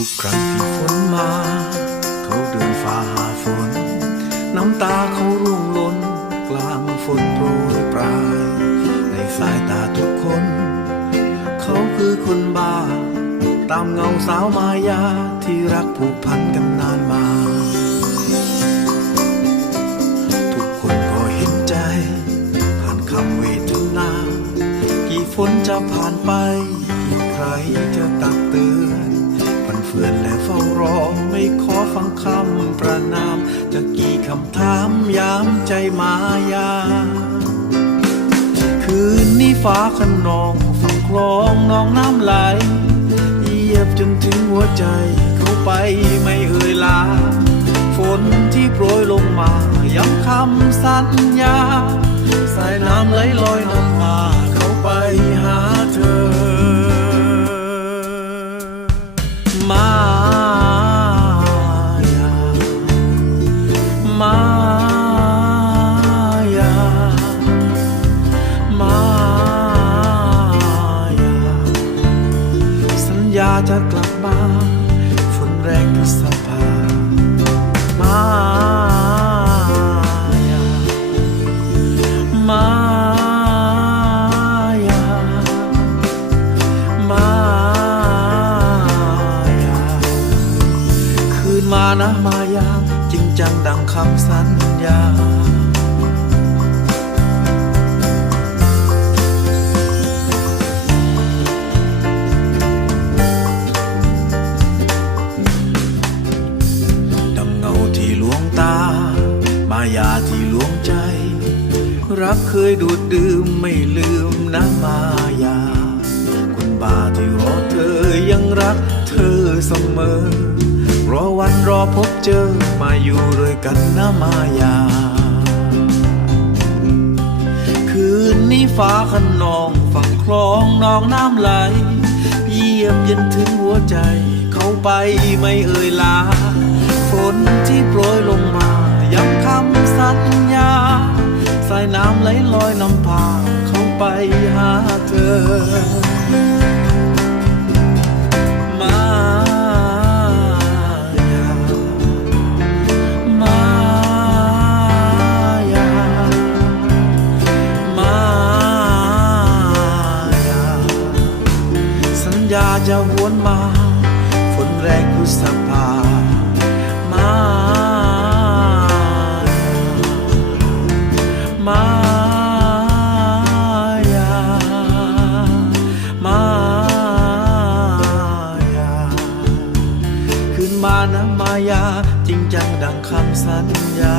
ทุกครั้งที่ฝนมา เขาเดินฝ่าฝน น้ำตาเขาร่วงล้น กลางฝนโปรยปลาย ในสายตาทุกคน เขาคือคนบ้า ตามเงาสาวมายาที่รักผูกพันกันนานมา ทุกคนก็เห็นใจ ผ่านคำเวทนา กี่ฝนจะผ่านไป ฟังคำประนามจะกี่คำถามยามใจมายา คืนนี้ฟ้าขนองฝั่งคลองน้องน้ำไหลเหยียบจนถึงหัวใจเขาไปไม่เอ่ยลา ฝนที่โปรยลงมาย้ำคำสัญญา สายน้ำไหลลอยนำพาเขาไป มายามายาสัญญาจะกลับมาฝนแรงพฤษภา นะมายาจริงจังดังคำสัญญาดังเงาที่ลวงตามายาที่ลวงใจ รักเคยดูดดื่มไม่ลืมนะมายาคนบ้าที่รอเธอยังรัก รอพบเจอมาอยู่ด้วยกันนะมายา คืนนี้ฟ้าขนองฝั่งคลองนองน้ำไหล เยี่ยมเย็นถึงหัวใจ เข้าไปไม่เอ่ยลา ฝนที่โปรยลงมาย้ำคำสัญญา สายน้ำไหลลอยนำพาเข้าไปหาเธอ จะหวนมา ฝนแรงพฤษภามา มายา มายา ขึ้นมานะมายา จริงจังดังคำสัญญา